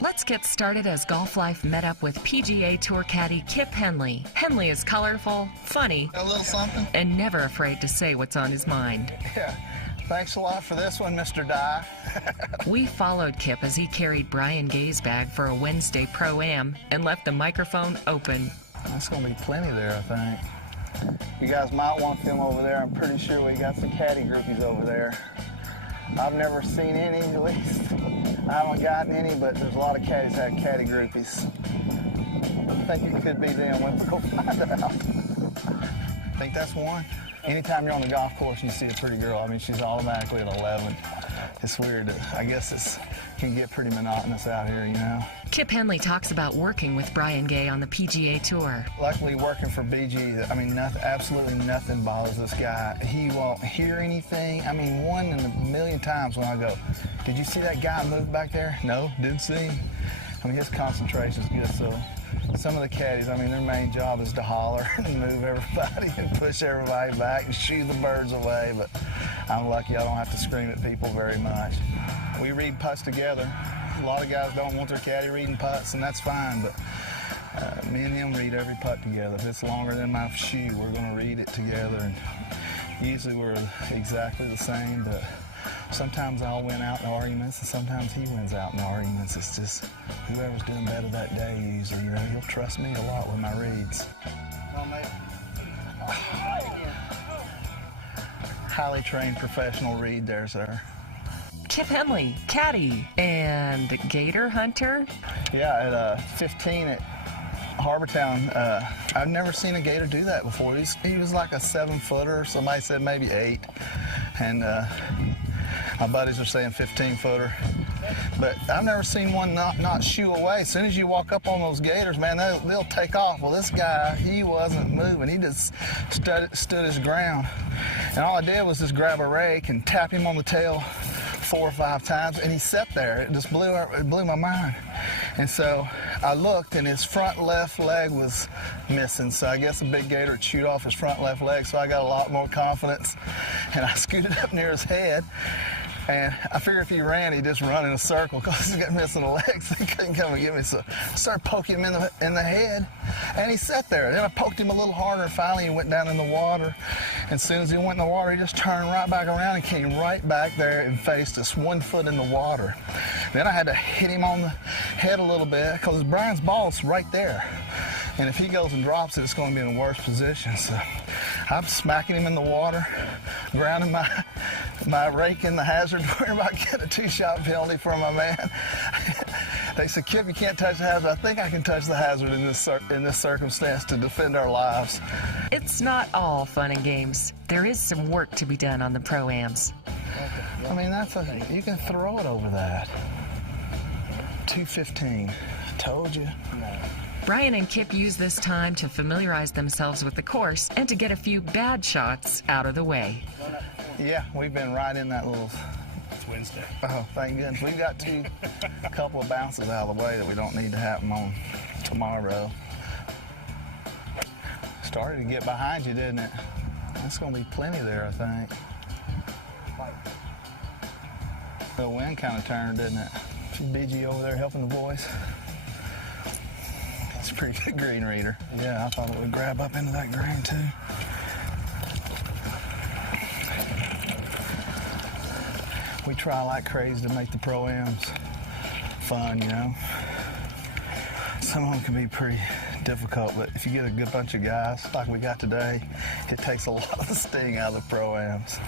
Let's get started as Golf Life met up with PGA Tour caddy Kip Henley. Henley is colorful, funny, a little something, and never afraid to say what's on his mind. Yeah, thanks a lot for this one, Mr. Dye. We followed Kip as he carried Brian Gay's bag for a Wednesday Pro-Am and left the microphone open. There's going to be plenty there, I think. You guys might want to film over there. I'm pretty sure we got some caddy groupies over there. I've never seen any, at least. I haven't gotten any, but there's a lot of caddies that have caddy groupies. I think it could be them. We'll go find out. I think that's one. Anytime you're on the golf course and you see a pretty girl, I mean, she's automatically an 11. It's weird. I guess it can get pretty monotonous out here, you know. Kip Henley talks about working with Brian Gay on the PGA Tour. Luckily, working for BG, I mean, absolutely nothing bothers this guy. He won't hear anything. I mean, one in a million times when I go, did you see that guy move back there? No, didn't see him. I mean, his concentration's good, so some of the caddies, I mean, their main job is to holler and move everybody and push everybody back and shoo the birds away, but I'm lucky I don't have to scream at people very much. We read putts together. A lot of guys don't want their caddy reading putts, and that's fine, but me and them read every putt together. If it's longer than my shoe, we're going to read it together, and usually we're exactly the same, but sometimes I'll win out in arguments, and sometimes he wins out in arguments. It's just whoever's doing better that day usually. You know, he'll trust me a lot with my reads. Well, mate. Highly trained professional read there, sir. Kip Henley, caddy and gator hunter. Yeah, at 15 at Harbortown, I've never seen a gator do that before. He was like a 7-footer. Somebody said maybe 8, and my buddies are saying 15-footer. But I've never seen one not shoo away. As soon as you walk up on those gators, man, they'll take off. Well, this guy, he wasn't moving. He just stood his ground. And all I did was just grab a rake and tap him on the tail 4 or 5 times, and he sat there. It just blew my mind. And so I looked, and his front left leg was missing. So I guess a big gator chewed off his front left leg, so I got a lot more confidence. And I scooted up near his head. And I figured if he ran, he'd just run in a circle because he's got missing a leg, so he couldn't come and get me. So I started poking him in the head, and he sat there. Then I poked him a little harder, and finally he went down in the water. And as soon as he went in the water, he just turned right back around and came right back there and faced us 1 foot in the water. Then I had to hit him on the head a little bit because Brian's ball's right there. And if he goes and drops it, it's going to be in a worse position. So I'm smacking him in the water, grounding my rake in the hazard, worrying about getting a 2-shot penalty for my man. They said, Kip, you can't touch the hazard. I think I can touch the hazard in this circumstance to defend our lives. It's not all fun and games. There is some work to be done on the Pro-Ams. I mean, you can throw it over that. 215. Told you. Brian and Kip use this time to familiarize themselves with the course and to get a few bad shots out of the way. Yeah, we've been right in that little... It's Wednesday. Oh, thank goodness. We've got a couple of bounces out of the way that we don't need to happen on tomorrow. Started to get behind you, didn't it? There's going to be plenty there, I think. The wind kind of turned, didn't it? BG over there helping the boys. It's a pretty good green reader. Yeah, I thought it would grab up into that green too. We try like crazy to make the Pro-Ams fun, you know. Some of them can be pretty difficult, but if you get a good bunch of guys like we got today, it takes a lot of the sting out of the Pro-Ams.